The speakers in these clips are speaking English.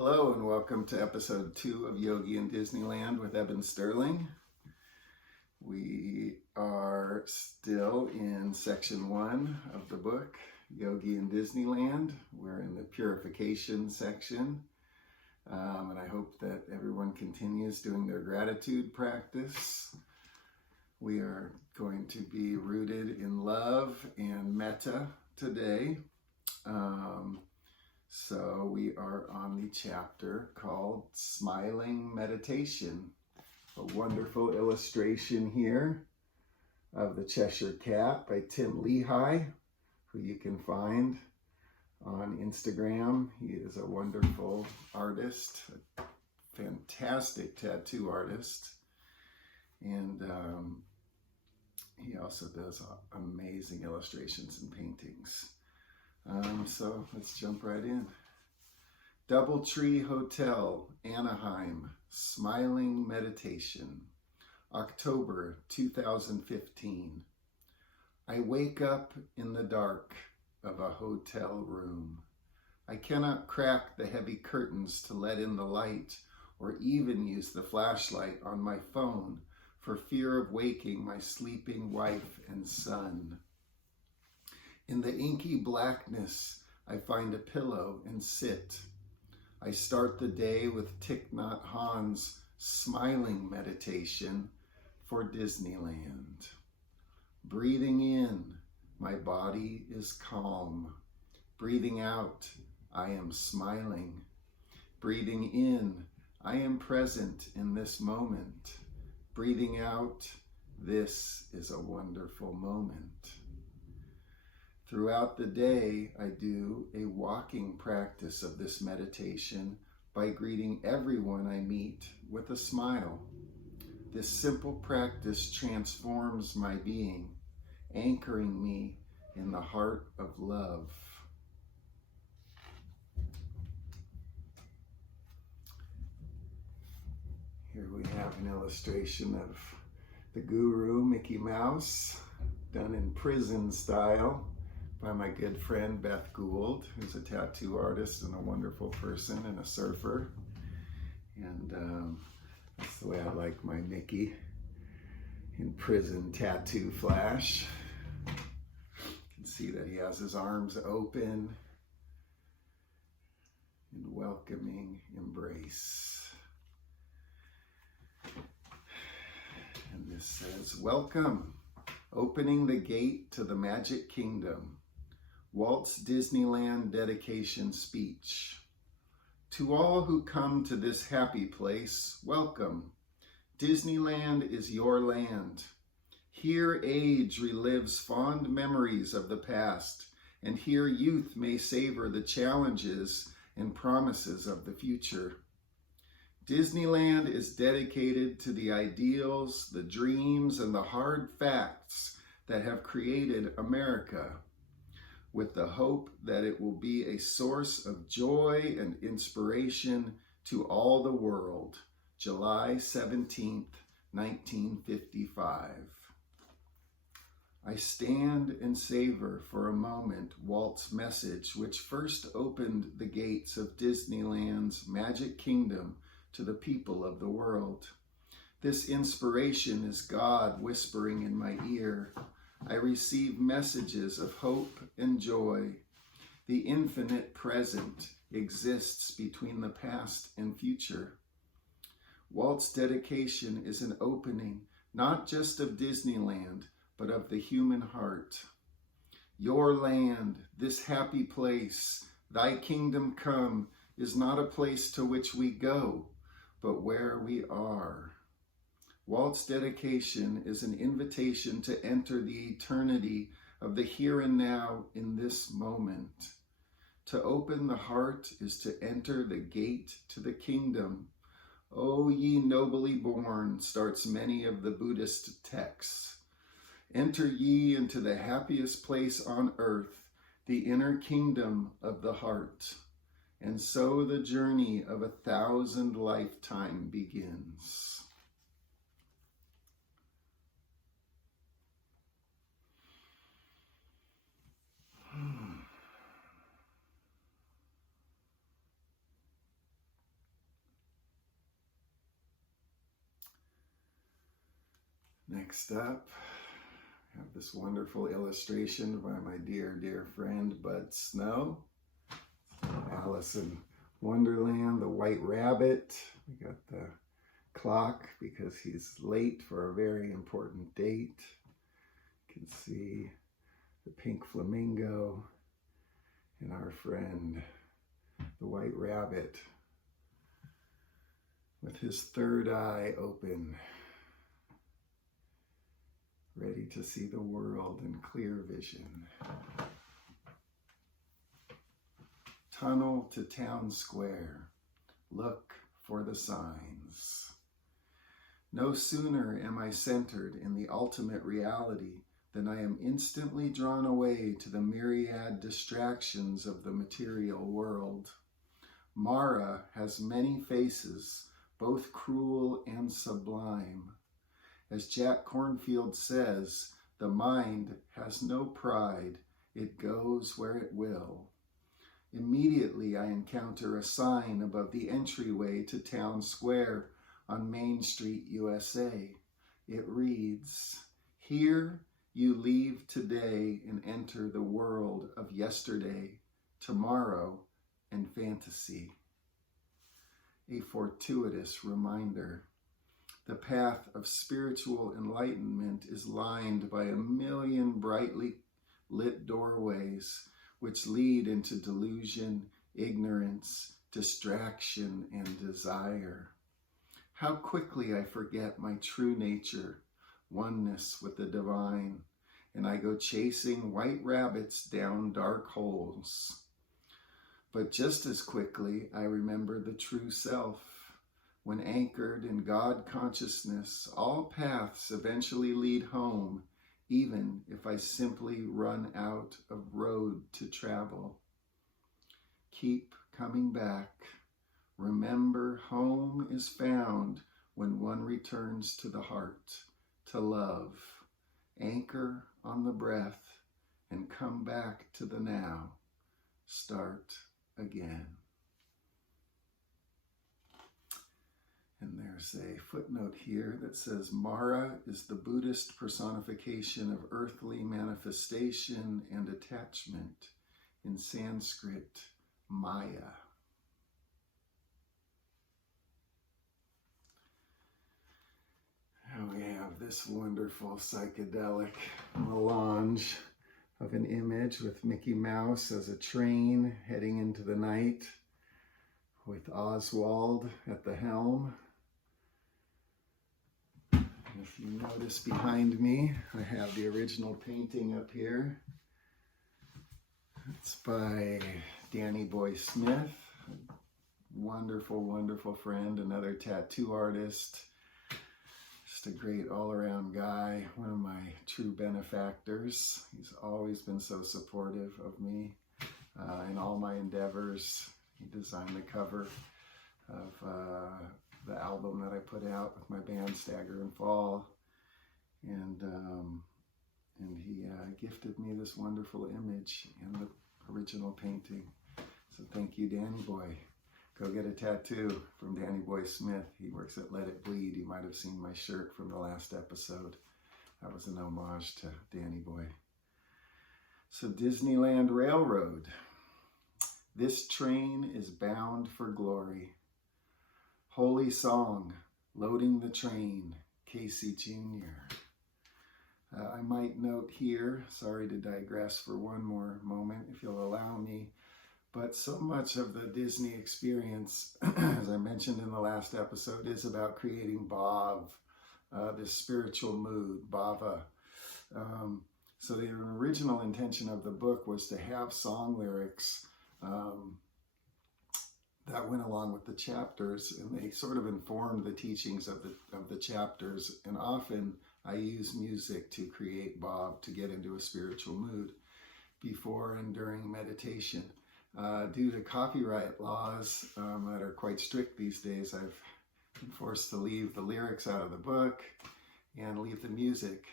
Hello and welcome to episode 2 of Yogi in Disneyland with Eben Sterling. We are still in section 1 of the book, Yogi in Disneyland. We're in the purification section, and I hope that everyone continues doing their gratitude practice. We are going to be rooted in love and metta today. So we are on the chapter called Smiling Meditation. A wonderful illustration here of the Cheshire Cat by Tim Lehigh, who you can find on Instagram. He is a wonderful artist, a fantastic tattoo artist, and he also does amazing illustrations and paintings. So let's jump right in. Doubletree Hotel, Anaheim, Smiling Meditation, October 2015. I wake up in the dark of a hotel room. I cannot crack the heavy curtains to let in the light or even use the flashlight on my phone for fear of waking my sleeping wife and son. In the inky blackness, I find a pillow and sit. I start the day with Thich Nhat Hahn's Smiling Meditation for Disneyland. Breathing in, my body is calm. Breathing out, I am smiling. Breathing in, I am present in this moment. Breathing out, this is a wonderful moment. Throughout the day, I do a walking practice of this meditation by greeting everyone I meet with a smile. This simple practice transforms my being, anchoring me in the heart of love. Here we have an illustration of the guru, Mickey Mouse, done in prison style, by my good friend Beth Gould, who's a tattoo artist and a wonderful person and a surfer. And that's the way I like my Mickey, in prison tattoo flash. You can see that he has his arms open in welcoming embrace. And this says, "Welcome, opening the gate to the Magic Kingdom. Walt's Disneyland dedication speech. To all who come to this happy place, welcome. Disneyland is your land. Here age relives fond memories of the past, and here youth may savor the challenges and promises of the future. Disneyland is dedicated to the ideals, the dreams, and the hard facts that have created America, with the hope that it will be a source of joy and inspiration to all the world." July 17th, 1955. I stand and savor for a moment Walt's message, which first opened the gates of Disneyland's Magic Kingdom to the people of the world. This inspiration is God whispering in my ear. I receive messages of hope and joy. The infinite present exists between the past and future. Walt's dedication is an opening, not just of Disneyland, but of the human heart. Your land, this happy place, thy kingdom come, is not a place to which we go, but where we are. Walt's dedication is an invitation to enter the eternity of the here and now in this moment. To open the heart is to enter the gate to the kingdom. O ye nobly born, starts many of the Buddhist texts. Enter ye into the happiest place on earth, the inner kingdom of the heart. And so the journey of 1,000 lifetimes begins. Next up, I have this wonderful illustration by my dear friend Bud Snow. Alice in Wonderland, the White Rabbit. We got the clock because he's late for a very important date. You can see the pink flamingo and our friend, the White Rabbit, with his third eye open, ready to see the world in clear vision. Tunnel to town square. Look for the signs. No sooner am I centered in the ultimate reality than I am instantly drawn away to the myriad distractions of the material world. Mara has many faces, both cruel and sublime. As Jack Kornfield says, the mind has no pride, it goes where it will. Immediately I encounter a sign above the entryway to Town Square on Main Street, USA. It reads, "Here you leave today and enter the world of yesterday, tomorrow, and fantasy." A fortuitous reminder. The path of spiritual enlightenment is lined by a million brightly lit doorways which lead into delusion, ignorance, distraction, and desire. How quickly I forget my true nature, oneness with the divine, and I go chasing white rabbits down dark holes. But just as quickly, I remember the true self. When anchored in God consciousness, all paths eventually lead home, even if I simply run out of road to travel. Keep coming back. Remember, home is found when one returns to the heart, to love. Anchor on the breath and come back to the now. Start again. And there's a footnote here that says Mara is the Buddhist personification of earthly manifestation and attachment, in Sanskrit, Maya. And we have this wonderful psychedelic melange of an image with Mickey Mouse as a train heading into the night, with Oswald at the helm. If you notice behind me, I have the original painting up here. It's by Danny Boy Smith, a wonderful friend, another tattoo artist, just a great all-around guy, one of my true benefactors. He's always been so supportive of me in all my endeavors. He designed the cover of the album that I put out with my band Stagger and Fall, and he gifted me this wonderful image and the original painting. So thank you, Danny Boy. Go get a tattoo from Danny Boy Smith. He works at Let It Bleed. You might have seen my shirt from the last episode. That was an homage to Danny Boy. So Disneyland Railroad. This train is bound for glory. Holy song, loading the train, Casey Jr. I might note here, sorry to digress for one more moment, if you'll allow me, but so much of the Disney experience, as I mentioned in the last episode, is about creating bhav, this spiritual mood, bhava. So the original intention of the book was to have song lyrics that went along with the chapters, and they sort of informed the teachings of the chapters. And often I use music to create bhav, to get into a spiritual mood before and during meditation. Due to copyright laws that are quite strict these days, I've been forced to leave the lyrics out of the book and leave the music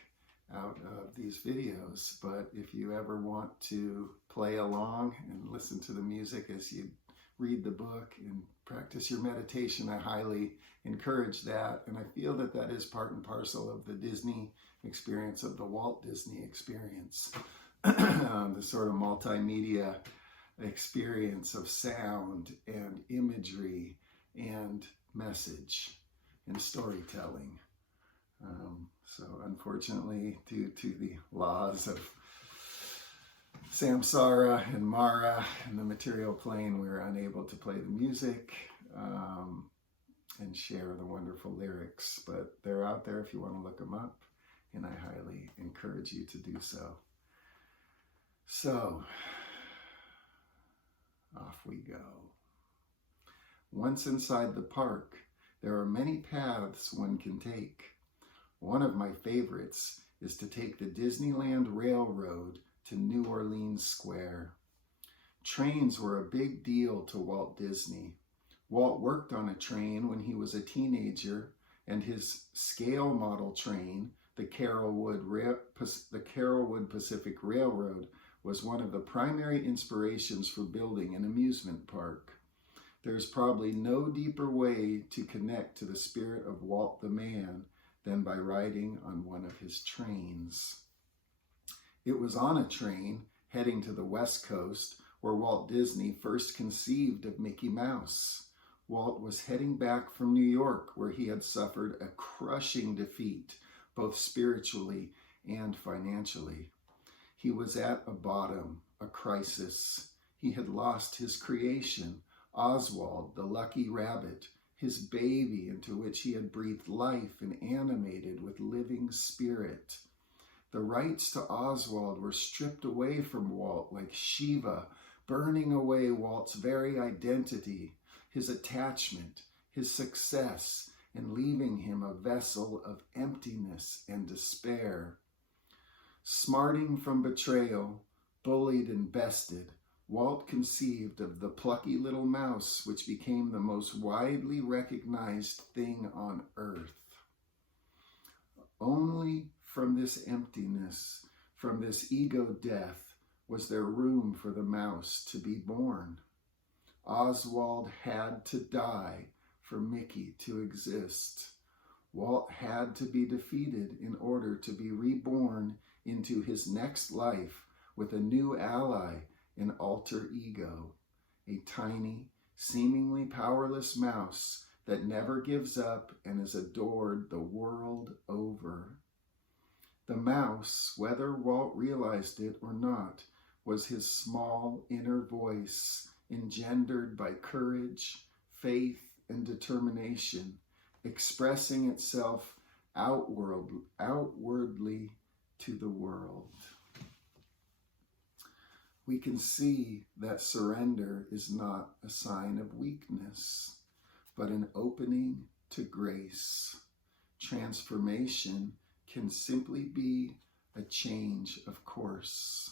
out of these videos. But if you ever want to play along and listen to the music as you read the book and practice your meditation. I highly encourage that. And I feel that that is part and parcel of the Disney experience, of the Walt Disney experience, the sort of multimedia experience of sound and imagery and message and storytelling. So unfortunately, due to the laws of samsara and mara and the material plane, we're unable to play the music and share the wonderful lyrics, but they're out there if you want to look them up, and I highly encourage you to do so. So, off we go. Once inside the park, there are many paths one can take. One of my favorites is to take the Disneyland Railroad to New Orleans Square. Trains were a big deal to Walt Disney. Walt worked on a train when he was a teenager, and his scale model train, the Carrollwood Pacific Railroad, was one of the primary inspirations for building an amusement park. There's probably no deeper way to connect to the spirit of Walt the man than by riding on one of his trains. It was on a train heading to the West Coast where Walt Disney first conceived of Mickey Mouse. Walt was heading back from New York, where he had suffered a crushing defeat, both spiritually and financially. He was at a bottom, a crisis. He had lost his creation, Oswald, the lucky rabbit, his baby into which he had breathed life and animated with living spirit. The rights to Oswald were stripped away from Walt like Shiva, burning away Walt's very identity, his attachment, his success, and leaving him a vessel of emptiness and despair. Smarting from betrayal, bullied and bested, Walt conceived of the plucky little mouse, which became the most widely recognized thing on earth. Only from this emptiness, from this ego death, was there room for the mouse to be born. Oswald had to die for Mickey to exist. Walt had to be defeated in order to be reborn into his next life with a new ally, an alter ego, a tiny, seemingly powerless mouse that never gives up and is adored the world over. The mouse, whether Walt realized it or not, was his small inner voice, engendered by courage, faith, and determination, expressing itself outwardly to the world. We can see that surrender is not a sign of weakness, but an opening to grace. Transformation can simply be a change of course.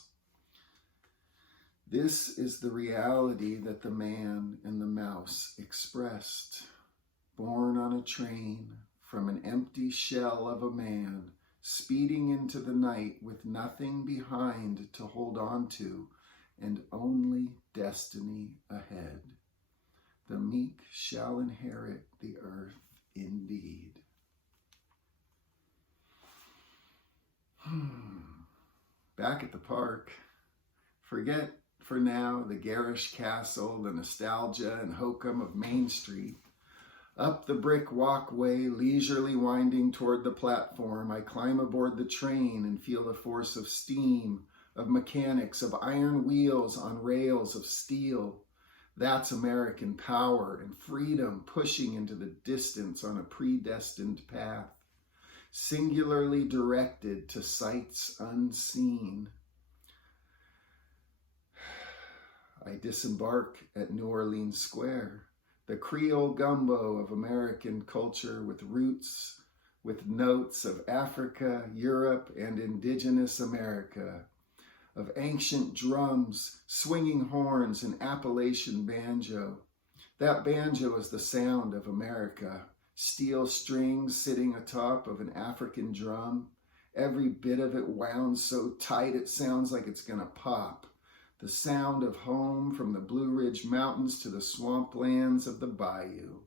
This is the reality that the man and the mouse expressed. Born on a train from an empty shell of a man, speeding into the night with nothing behind to hold on to, and only destiny ahead. The meek shall inherit the earth indeed. Back at the park, forget for now the garish castle, the nostalgia and hokum of Main Street. Up the brick walkway, leisurely winding toward the platform, I climb aboard the train and feel the force of steam, of mechanics, of iron wheels on rails of steel. That's American power and freedom pushing into the distance on a predestined path, singularly directed to sights unseen. I disembark at New Orleans Square, the Creole gumbo of American culture with roots, with notes of Africa, Europe, and indigenous America, of ancient drums, swinging horns, and Appalachian banjo. That banjo is the sound of America, steel strings sitting atop of an African drum, every bit of it wound so tight it sounds like it's gonna pop. the sound of home from the Blue Ridge Mountains to the swamplands of the bayou.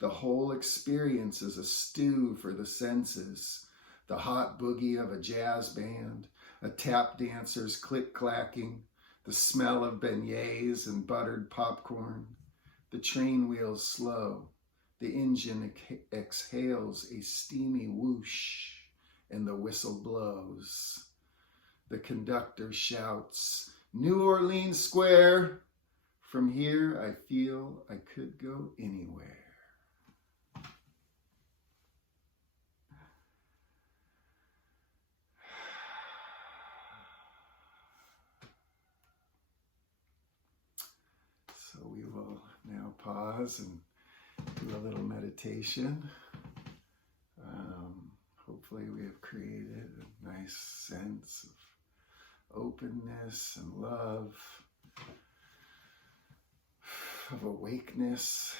The whole experience is a stew for the senses. The hot boogie of a jazz band, a tap dancer's click-clacking, the smell of beignets and buttered popcorn. The train wheels slow. The engine exhales a steamy whoosh, and the whistle blows. The conductor shouts, "New Orleans Square." From here, I feel I could go anywhere. So we will now pause and do a little meditation. Hopefully we have created a nice sense of openness and love, of awakeness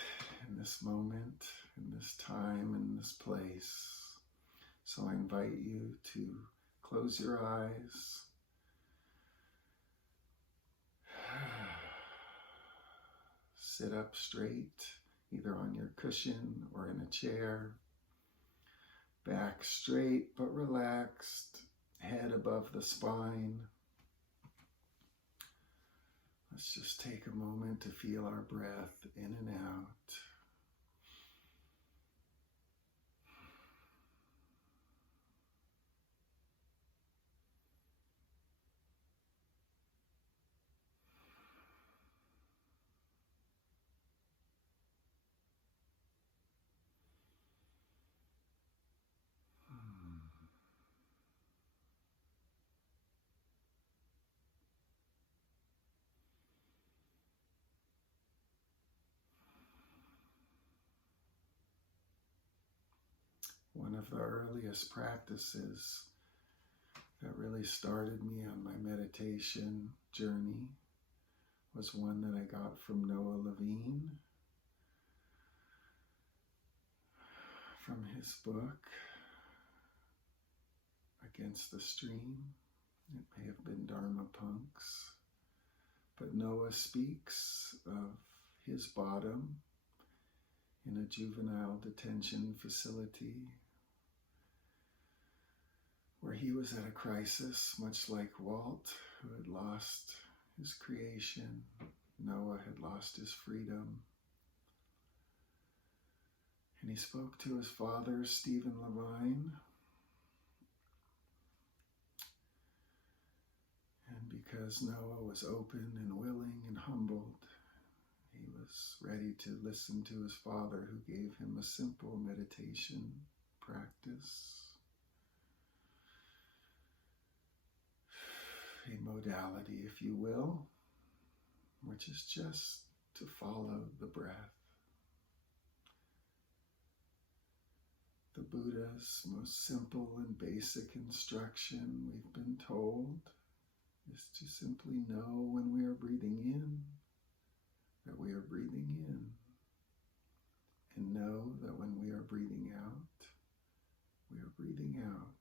in this moment, in this time, in this place. So I invite you to close your eyes. Sit up straight, either on your cushion or in a chair. Back straight but relaxed, head above the spine. Let's just take a moment to feel our breath in and out. One of the earliest practices that really started me on my meditation journey was one that I got from Noah Levine, from his book, Against the Stream. It may have been Dharma Punks, but Noah speaks of his bottom in a juvenile detention facility where he was at a crisis, much like Walt, who had lost his creation. Noah had lost his freedom. And he spoke to his father, Stephen Levine. And because Noah was open and willing and humbled, he was ready to listen to his father, who gave him a simple meditation practice. A modality, if you will, which is just to follow the breath. The Buddha's most simple and basic instruction, we've been told, is to simply know when we are breathing in, that we are breathing in, and know that when we are breathing out, we are breathing out.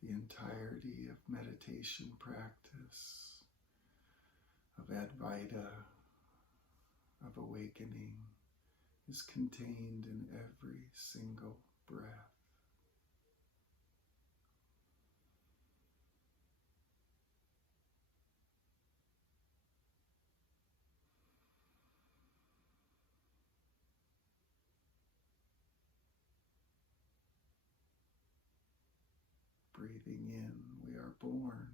The entirety of meditation practice, of Advaita, of awakening, is contained in every single breath. Breathing in, we are born.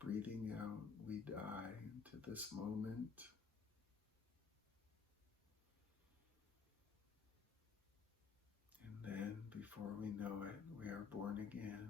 Breathing out, we die into this moment. And then, before we know it, we are born again.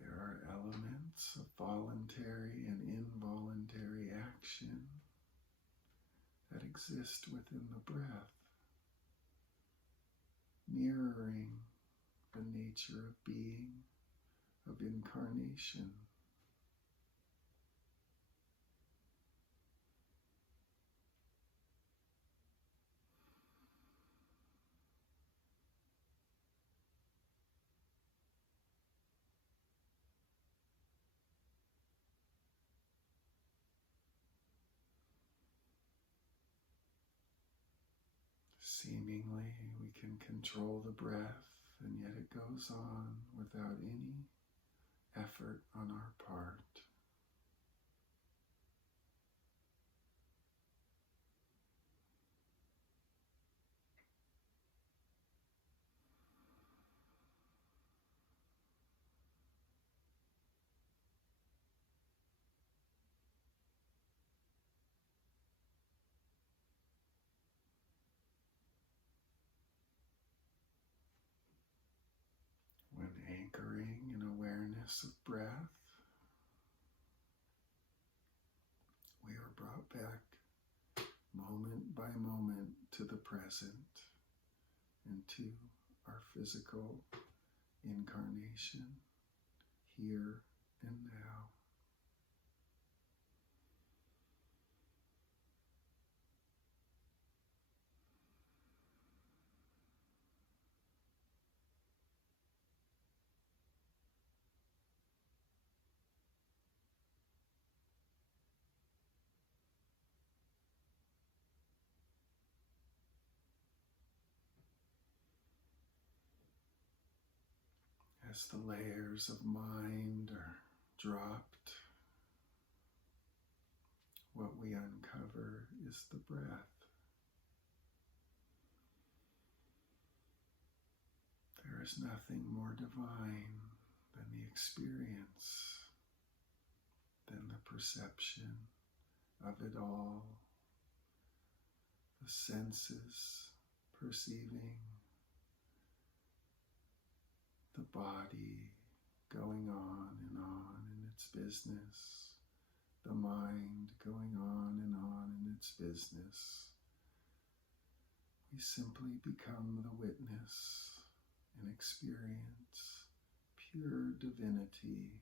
There are elements of voluntary and involuntary action that exist within the breath, mirroring the nature of being, of incarnation. Seemingly, we can control the breath, and yet it goes on without any effort on our part. When anchoring in awareness of breath, we are brought back moment by moment to the present and to our physical incarnation here and now. As the layers of mind are dropped, what we uncover is the breath. There is nothing more divine than the experience, than the perception of it all, the senses perceiving, the body going on in its business, the mind going on in its business. We simply become the witness and experience pure divinity.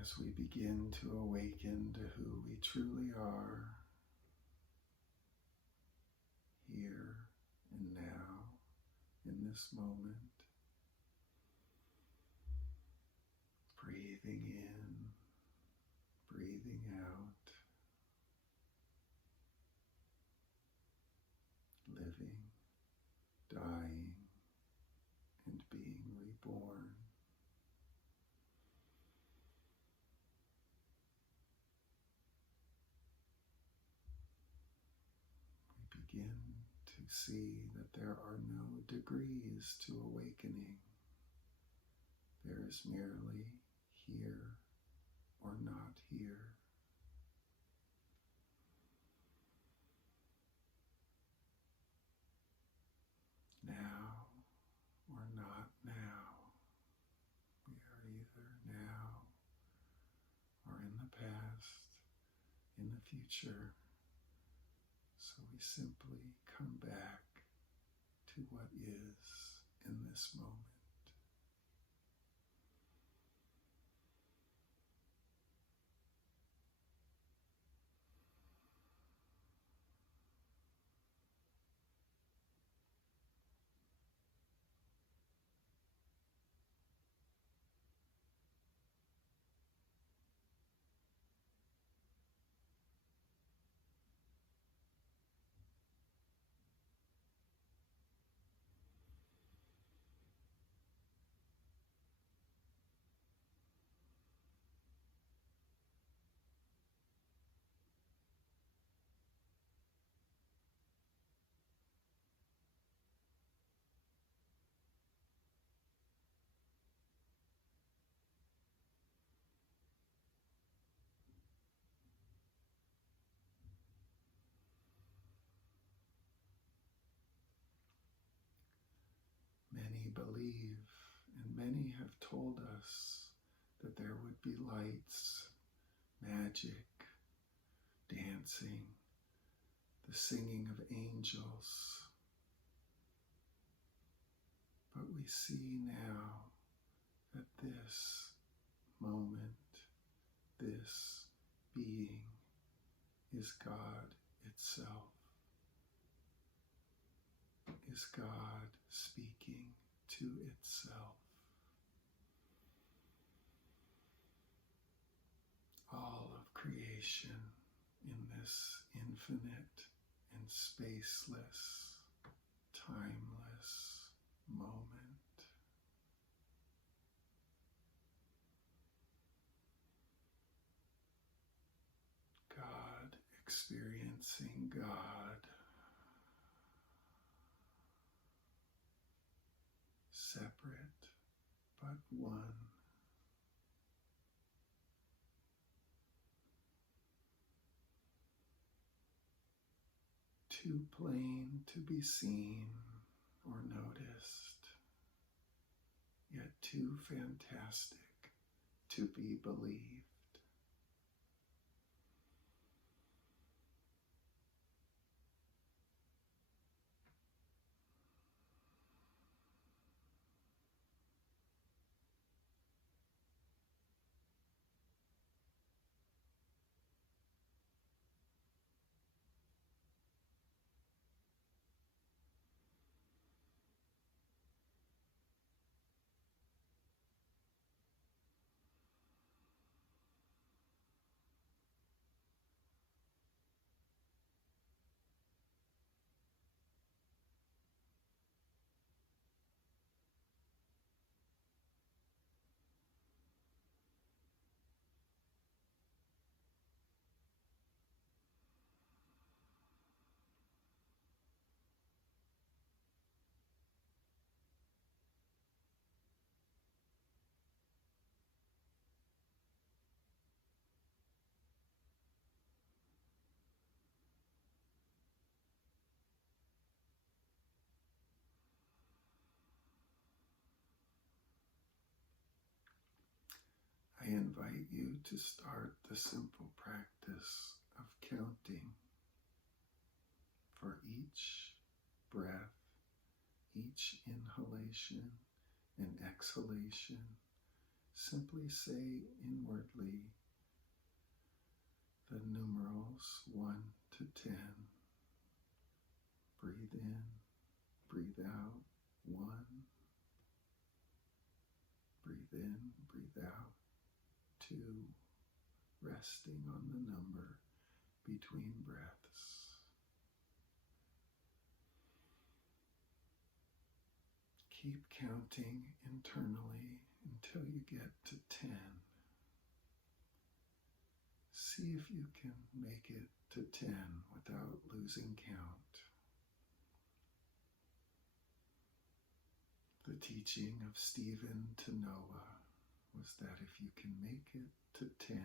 As we begin to awaken to who we truly are, here and now, in this moment, breathing in, breathing out, living born. We begin to see that there are no degrees to awakening. There is merely here or not here. Now or not now. We are either now or in the past, in the future. So we simply come back to what is in this moment. Many believe, and many have told us that there would be lights, magic, dancing, the singing of angels. But we see now that this moment, this being, is God itself. Is God speaking to itself. All of creation in this infinite and spaceless, timeless moment. God experiencing God. Separate, but one. Too plain to be seen or noticed, yet too fantastic to be believed. I invite you to start the simple practice of counting for each breath, each inhalation and exhalation. Simply say inwardly the numerals 1 to 10. Breathe in, breathe out, 1. Breathe in, breathe out, 2. Resting on the number between breaths. Keep counting internally until you get to 10. See if you can make it to 10 without losing count. The teaching of Stephen to Noah was that if you can make it to 10,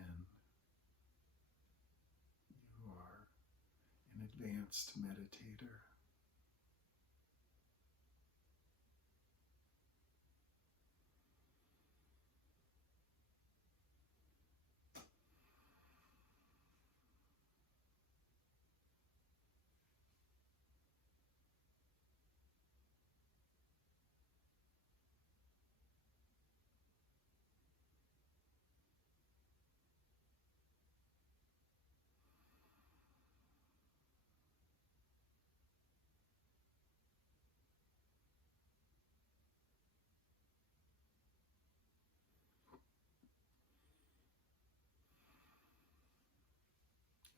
you are an advanced meditator.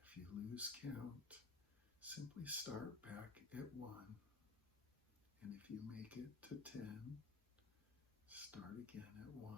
If you lose count, simply start back at 1. And if you make it to 10, start again at 1.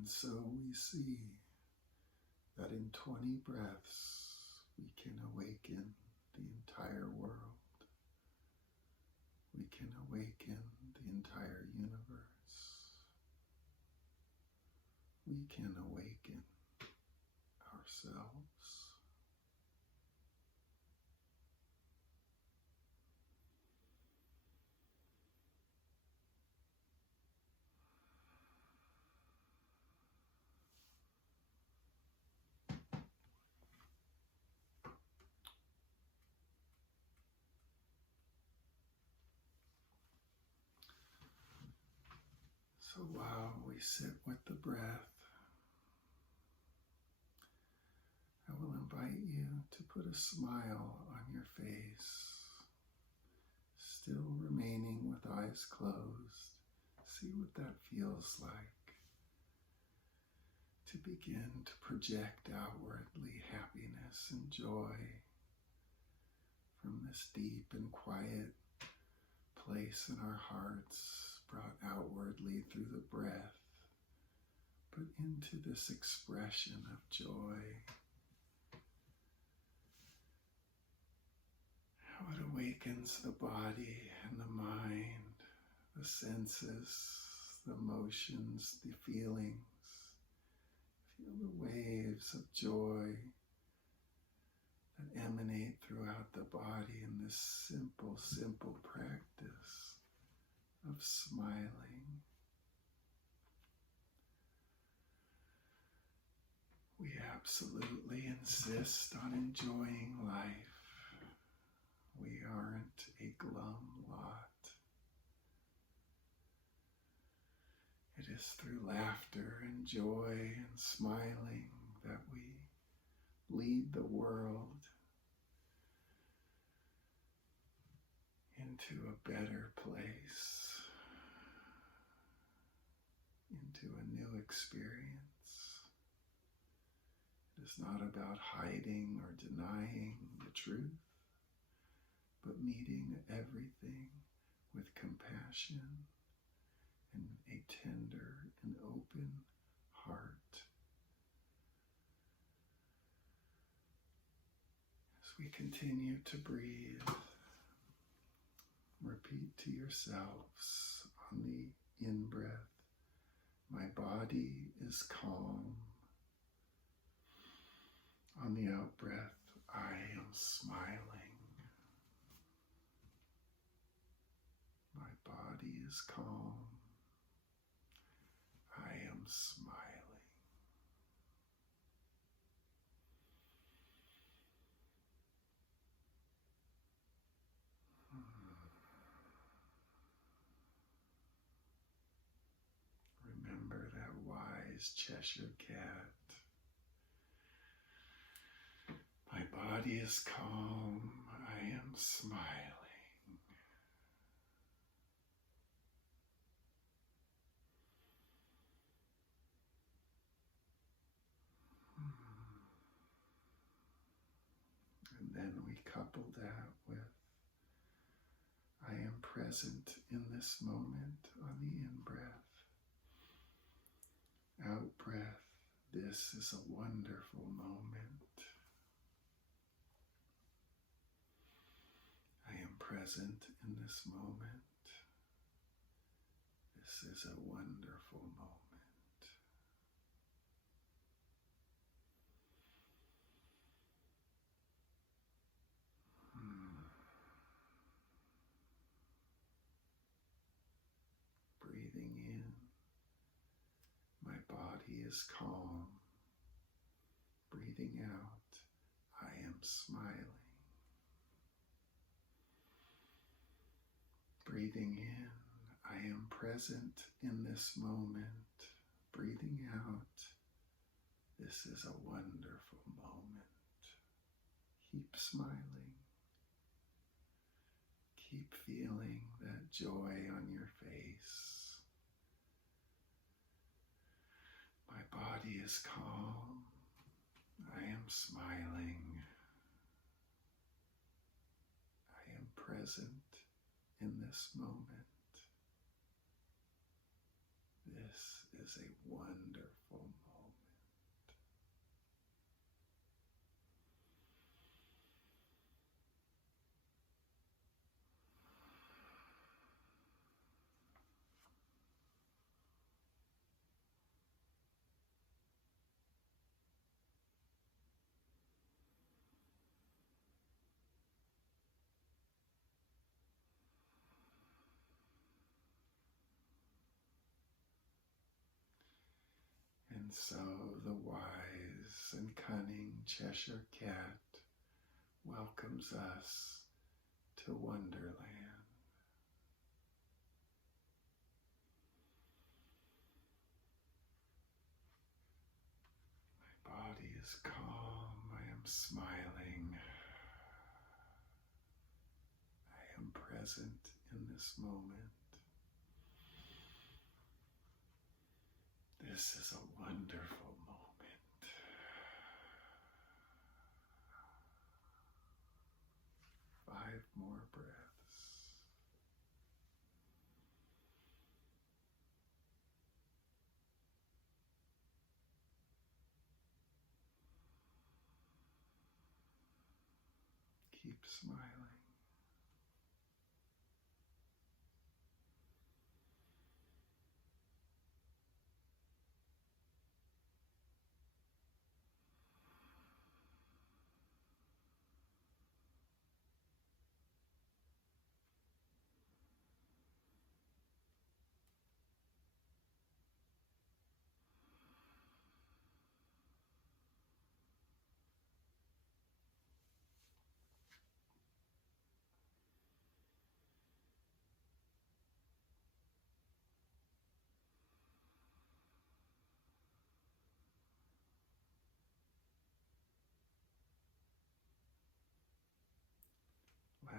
And so we see that in 20 breaths, we can awaken the entire world. We can awaken the entire universe. We can awaken ourselves. So while we sit with the breath, I will invite you to put a smile on your face, still remaining with eyes closed. See what that feels like. To begin to project outwardly happiness and joy from this deep and quiet place in our hearts, brought outwardly through the breath, but into this expression of joy. How it awakens the body and the mind, the senses, the emotions, the feelings. Feel the waves of joy that emanate throughout the body in this simple, simple practice of smiling. We absolutely insist on enjoying life. We aren't a glum lot. It is through laughter and joy and smiling that we lead the world into a better place, into a new experience. It is not about hiding or denying the truth, but meeting everything with compassion and a tender and open heart. As we continue to breathe, repeat to yourselves on the in-breath, my body is calm. On the out-breath, I am smiling. My body is calm. I am smiling. Remember that wise Cheshire cat. My body is calm. I am smiling. And then we couple that with I am present in this moment on the in-breath. Out-breath, this is a wonderful moment. I am present in this moment. This is a wonderful moment. Breathing in, my body is calm. Breathing out, I am smiling. Breathing in, I am present in this moment. Breathing out, this is a wonderful moment. Keep smiling. Keep feeling that joy on your face. My body is calm. I am smiling. I am present in this moment. This is a wonderful moment. And so the wise and cunning Cheshire Cat welcomes us to Wonderland. My body is calm. I am smiling. I am present in this moment. This is a wonderful moment. 5 more breaths. Keep smiling.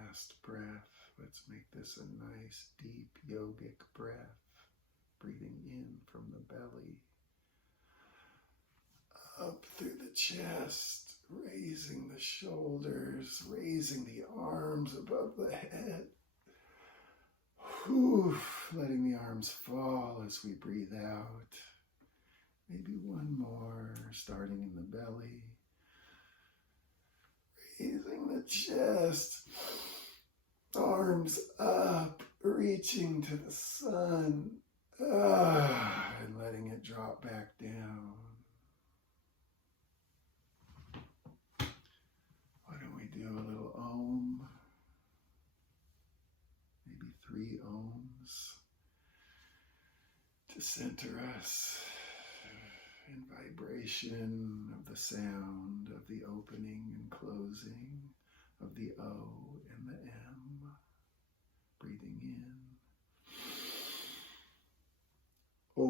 Last breath. Let's make this a nice, deep yogic breath. Breathing in from the belly, up through the chest, raising the shoulders, raising the arms above the head. Whew, letting the arms fall as we breathe out. Maybe one more, starting in the belly. Raising the chest, arms up, reaching to the sun, and letting it drop back down. Why don't we do a little Om? Maybe 3 Oms to center us in vibration of the sound of the opening and closing of the O and the M. Breathing in. O.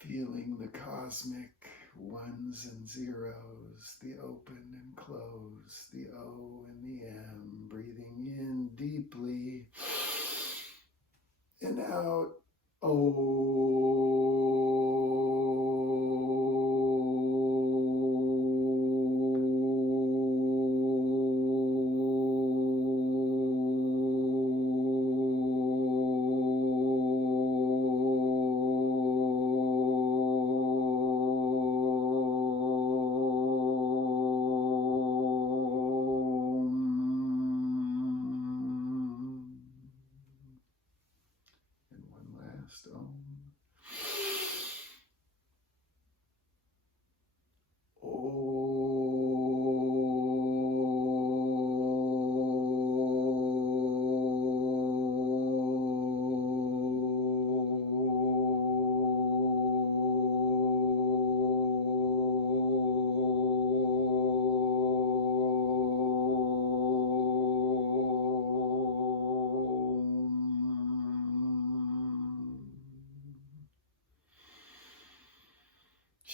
Feeling the cosmic ones and zeros, the open and close, the O and the M, breathing in deeply and out, O. Om.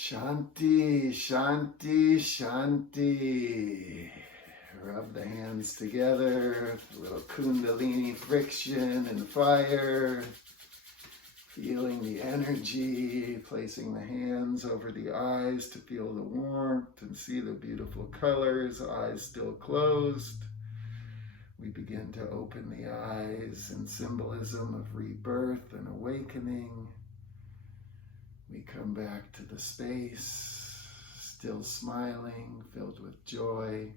Shanti, Shanti, Shanti. Rub the hands together, a little kundalini friction and fire. Feeling the energy, placing the hands over the eyes to feel the warmth and see the beautiful colors, eyes still closed. We begin to open the eyes in symbolism of rebirth and awakening. We come back to the space, still smiling, filled with joy,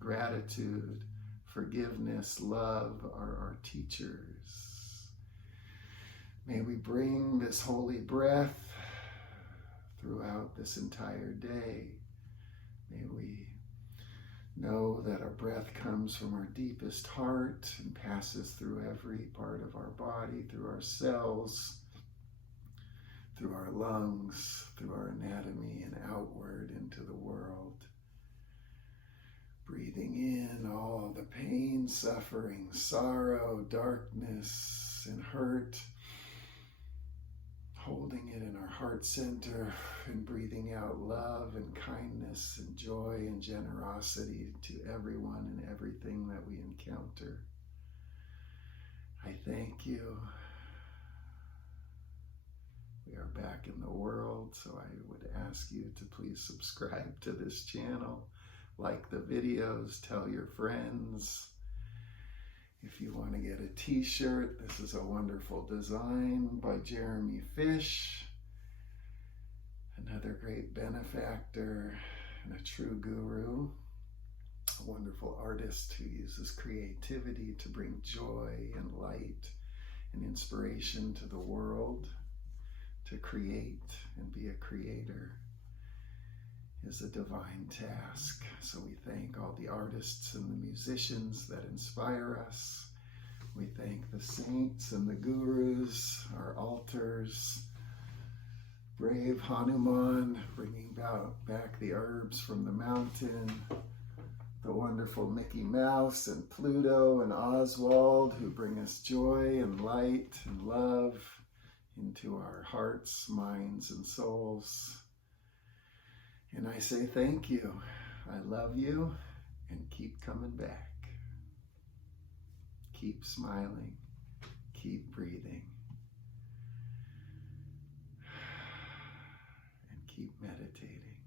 gratitude, forgiveness, love are our teachers. May we bring this holy breath throughout this entire day. May we know that our breath comes from our deepest heart and passes through every part of our body, through our cells, through our lungs, through our anatomy, and outward into the world. Breathing in all the pain, suffering, sorrow, darkness, and hurt. Holding it in our heart center and breathing out love and kindness and joy and generosity to everyone and everything that we encounter. I thank you. We are back in the world, so I would ask you to please subscribe to this channel, like the videos, tell your friends. If you want to get a t-shirt, this is a wonderful design by Jeremy Fish, another great benefactor and a true guru, a wonderful artist who uses creativity to bring joy and light and inspiration to the world. To create and be a creator is a divine task. So we thank all the artists and the musicians that inspire us. We thank the saints and the gurus, our altars, brave Hanuman bringing back the herbs from the mountain, the wonderful Mickey Mouse and Pluto and Oswald who bring us joy and light and love into our hearts, minds, and souls. And I say thank you. I love you, and keep coming back. Keep smiling. Keep breathing. And keep meditating.